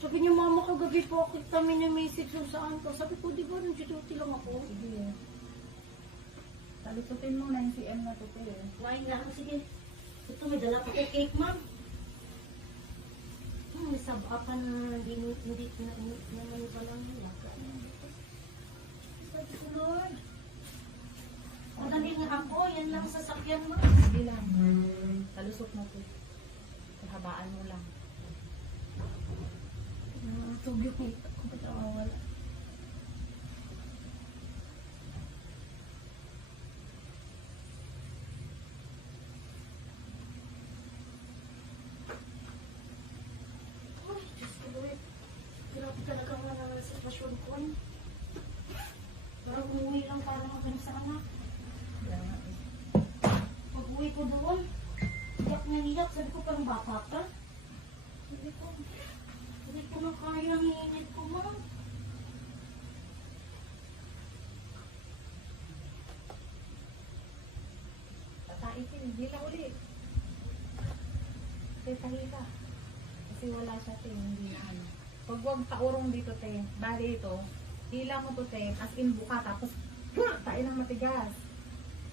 Sabi niya, mama, kagabi po ako kami na message kung saan ka. Sabi ko, di ba, nung duty lang ako. Sige. Talututin mo na yung CM na tuti eh. Kumain na ako, sige. Ito, may dala pa kay cake, ma'am. May sabapan na hindi naman pa lang nila. Sabi ko, Lord. Madali nga ako, yan lang sasakyan mo. Sige lang. Talusot mo to. Kahabaan mo lang. Tubig ko. Kapag wala. Ay, Diyos ko, Lord. Grabe talaga nga na sitwasyon ko. Parang umuwi lang para magano sa anak. Kaya nga eh. Pag uwi ko doon, iyak na iyak. Sabi ko, parang bata ka. Hindi ko na kaya ang init ko, ma'am. Tataitin. Hindi na ulit. Tahi ka. Kasi wala siya te. Hindi na ano. Pag huwag kaurong dito te. Bali ito. Hila mo to te. As in buka. Tapos tain ng matigas.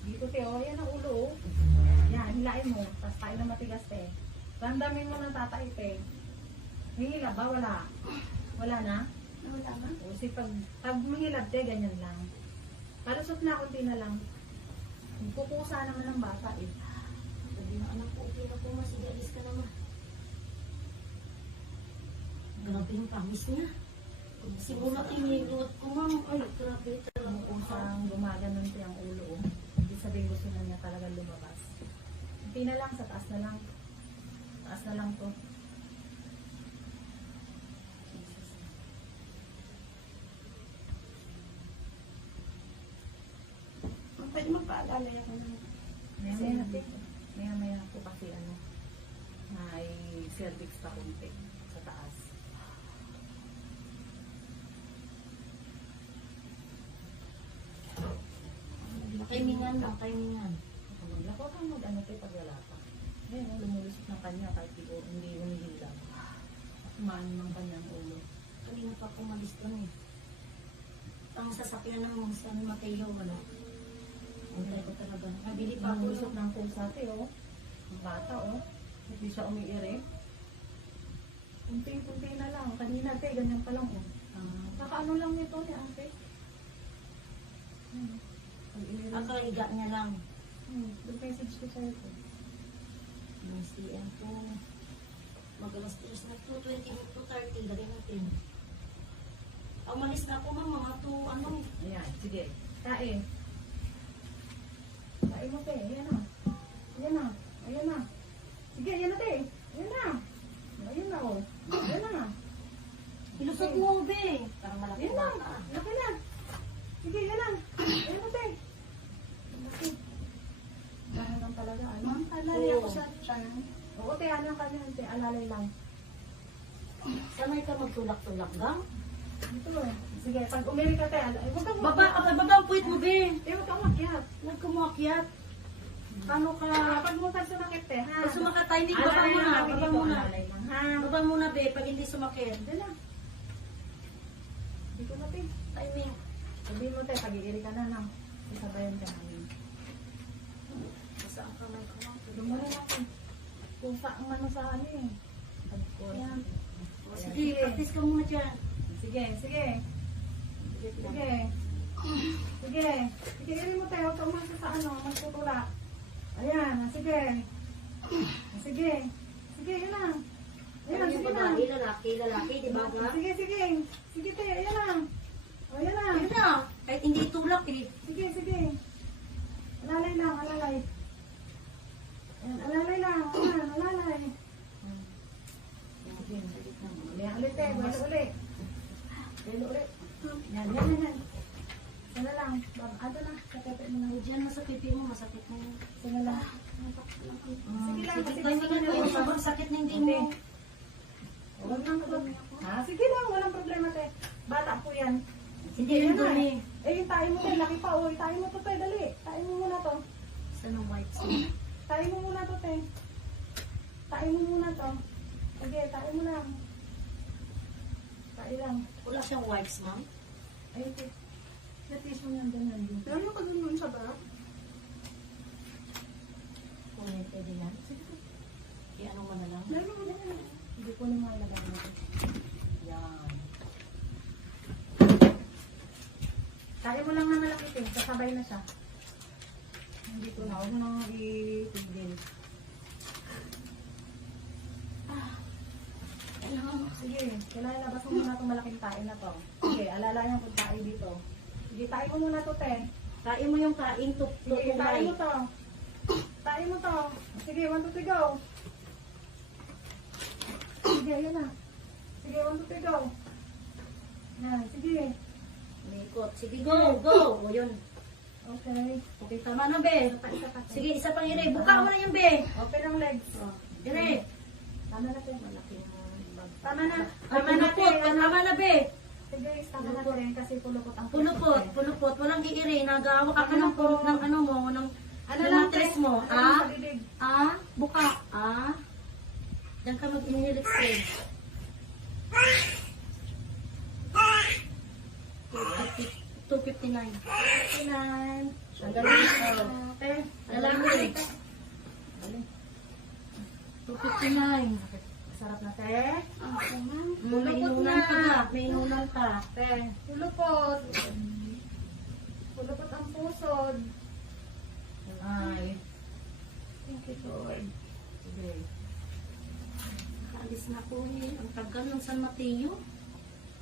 Dito te. O yan ang ulo. Yan. Hilain mo. Tapos tain ng matigas te. Randamin mo ng tatay te. Hihila ba? Wala. Wala na? Wala na. O si pag mahilab te. Ganyan lang. Palusot na. Kunti na lang. Kukusa naman ng bata eh. Sabi na anak ko, okay na po, masigalis ka naman. Grabe yung pangis niya. Simula tinigod ko, ma'am. Ay, grabe talaga. Kusang gumaganon siya ang ulo. Hindi sabihin gusto na niya talaga lumabas. Hindi na lang, sa taas na lang. Taas na lang to. Pwede magpaalala ako na. Maya po kasi ano, may cervix pa kunti sa taas. Timingan lang, timingan. Lako ka mag-ano tayo pag wala pa. Ngayon, lumulusot ng kanya kahit hindi humihila. Kumaan ng kanyang ulo. Kanina pa ako malis doon eh. Ang sasakyan ng San Mateo, wala. Antay ko talaga. Mabili pa ako. Lumulusot ng pusa te, oh. Ang bata, oh. Hindi siya umiiri. Kunti-kunti na lang. Kanina te, ganyan pa lang, oh. Nakaano lang nito ni ate. Kakaiga niya lang. Message ko sa'yo ko. Yung CM ko. Magalas 3 na 2:20 to 30. Lagay natin. Umalis na ako, ma'am. Mga 2, ano. Ayan, sige. Kain. Kain mo, te. Ayan na. Ayan na. Ayan na. Sige, ayan na, te. Ayan na. Ayan na, oh. Ayan na. Ilusot mo, be. Parang malaki Ayan na. Laki na. Sige, ayan na. Ayan na, te. Laki. Parang lang talaga, ano? Ma'am, alalay ako sa tiyan. Oo, te. Ano ang kanya, te? Alalay lang. Sanay ka magtulak-tulak, gang? Ito, eh. Sige, pag umiri ka, te. Huwag kang Baba, baba ang puwit mo, be. Eh, huwag kang umakyat. Huwag ka umakyat. Paano ka? Pag mo pa sumakit, te, ha? Pag sumakit tayo, hindi. Baba muna. Baba muna. Alalay lang, ha? Baba muna, be. Pag hindi sumakit. Hindi na. Dito na, te. Timing. Sabihin mo, te, pag-iiri ka na, no? Isabayan ka namin. Basta ang kamay ko, ma'am. Lumari natin. Pusa ang ano sa ano, eh. Of course. Ayan. Sige, practice ka muna dyan. Sige, sige. Sige. Sige. Sige, iri mo, te. Huwag ka umasa sa ano, magtutula. Ayan, sige. Sige. Sige, yun na. Ayan, sige na. Lalaki, di ba? Sige, sige. Sige, te, ayan na. O, ayan na. Yun na. Kahit hindi itulak, eh. Sige, sige. Alalay lang, alalay. Ayan, alalay lang. Ayan, alalay. Sige. Ayan, ulit, te. Balo ulit. Balo ulit. Yan, yan, yan, yan. Sana lang. Ano na, sakit mo na. Diyan mo sa pipi mo, masakit na yun. Sana lang. Sige lang, kasi Sige, hindi sige, na sobrang sakit na hindi mo. Huwag nang ha? Sige lang, walang problema, te. Bata po yan. Hindi rin doon eh. Eh, yung tayo mo, te. Laki pa, oh. Tayo mo to, te. Dali. Tayo mo muna to. Sa ng white skin. Tayo mo muna to, te. Tayo mo muna to. Sige, tayo mo lang. Tayo lang. Wala siyang wipes, ma'am. Ayun, te. Natis mo yan doon nandun. Lalo ka dun sa bag. Kunin, pwede yan. I-ano mo na lang. Lalo mo na. Hindi ko na malagay natin. Yan. Tayo mo lang na malaki, te. Sasabay na siya. Hindi ko na. Huwag mo nang itigil. Sige, kailangan labas mo muna itong malaking tae na to. Sige, alalayan ko tae dito. Sige, tae mo muna to, te. Kain mo yung kain to. Sige, tae mo to. Tae mo to. Sige, 1, 2, 3, go. Sige, ayan na. Sige, 1, 2, 3, go. Yan, sige. Umikot. Sige, go, go. O, yun. Okay. Okay, tama na, be. Isa pa, te. Sige, isa pang ire. Buka mo na yung be. Open ang legs. O, dire. Tama na, te. Malaking bag. Tama na. Ay, Tama na, te. pulupot. Tama na, be. Sige, tama na, te. Kasi pulupot ang Pulupot, pulupot. Walang iire. Nagawa ka ng pulot ng ano mo, ng Ano ng lang, matres te? mo. Ano lang Ah? sa bibig? Ah? Buka. Ah? Diyan ka mag-inhale exhale. 259. 59. Ang galing. Oh. Te. Lalaki. 259. Sarap na, te. May inunan ka na. May inunan ka. Te. Pulupot. Pulupot ang pusod. Ay. Thank you, Lord. Sige. Nakaalis na po eh. Ang tagal ng San Mateo.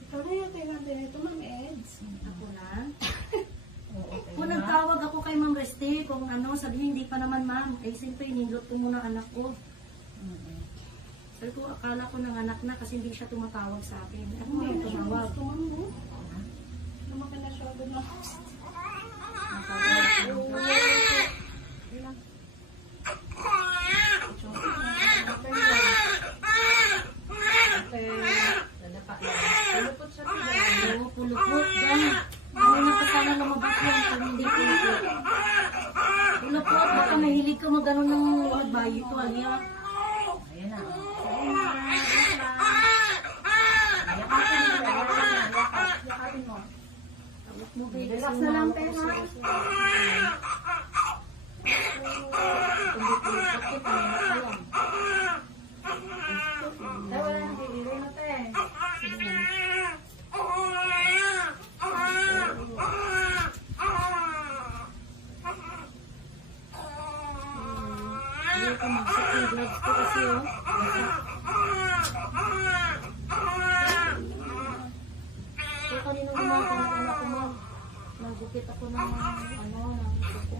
Ikaw na yung tingnan din ito, Ma'am Eds. Ako na. Oo, okay. Kung nagtawag ako kay Ma'am Reste, kung ano, sabi niya, hindi pa naman ma'am. Ay, siyempre, nindot ko muna anak ko. Sabi ko, akala ko nanganak na kasi hindi siya tumatawag sa akin. Ano ba yung tumawag? Tumambo. Lumaki na siya doon. Okay. Lalapa lang. Pulupot siya, te. Oo, pulupot. Diyan. Ano na pa sana lumabas yan pag hindi pulupot. Pulupot, baka mahilig ka mag-ano ng magbayo ito, alya. Ayan na. Yakapin mo, te. Yakapin mo. Tawag mo, babe. Relax na lang, te, ha? Hindi pulupot ko, pangarap ka lang. Te, wala nang iirin mo, te. Sige na. Ayaw ka mag-set yung gloves ko kasi oh. So kanina gumawa ka ng anak ko mag nagupit ako ng ano, ng kuko.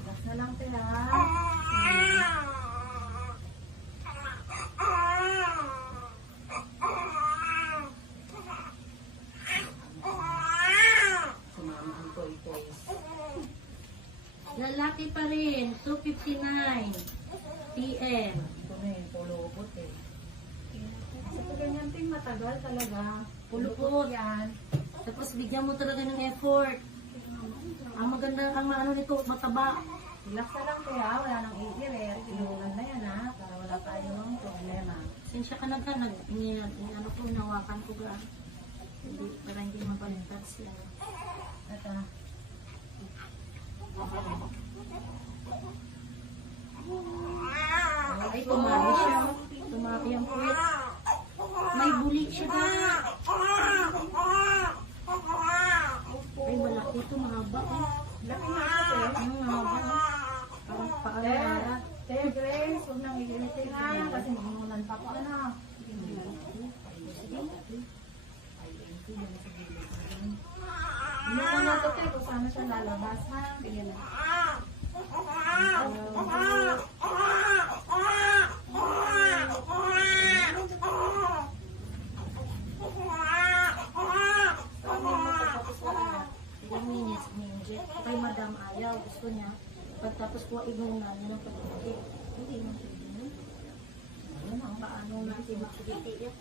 Relax na lang, te, ha? Sumama ang toy-toys. Lalaki pa rin, 2:59 PM. Ito na yung pulupot, eh. Sa ganyan, te, matagal talaga. Pulupot. Yan. Tapos bigyan mo talaga ng effort. Ang maganda, ang ano nito, mataba. Relax na lang, te, ha? Wala nang iirin. Inulan na yan, ha? Para wala tayong problema. Sinsya ka na ka, ano ko, inawakan ko ga. Hindi, para hindi mabaliktad siya. Ito. Ay, tumari siya. Tumari ang puwet. May buli siya ga. Ay, malaki ito, mahaba. Laki nga siya, te. Mahaba. Parang paano Te, na. te, Grace, huwag nang iinitin, ha? Kasi mamulan pa ko, ano? Hindi na to, te, kung saan siya lalabas, ha? Bigyan na. Ilang minutes, minute. Kay madam ayaw, gusto niya. Pagtapos ko, inunan niya ng pagkakit. Hindi mo pwede. Ano na, paano natin makikita yan?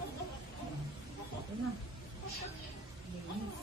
Ito na. Yes.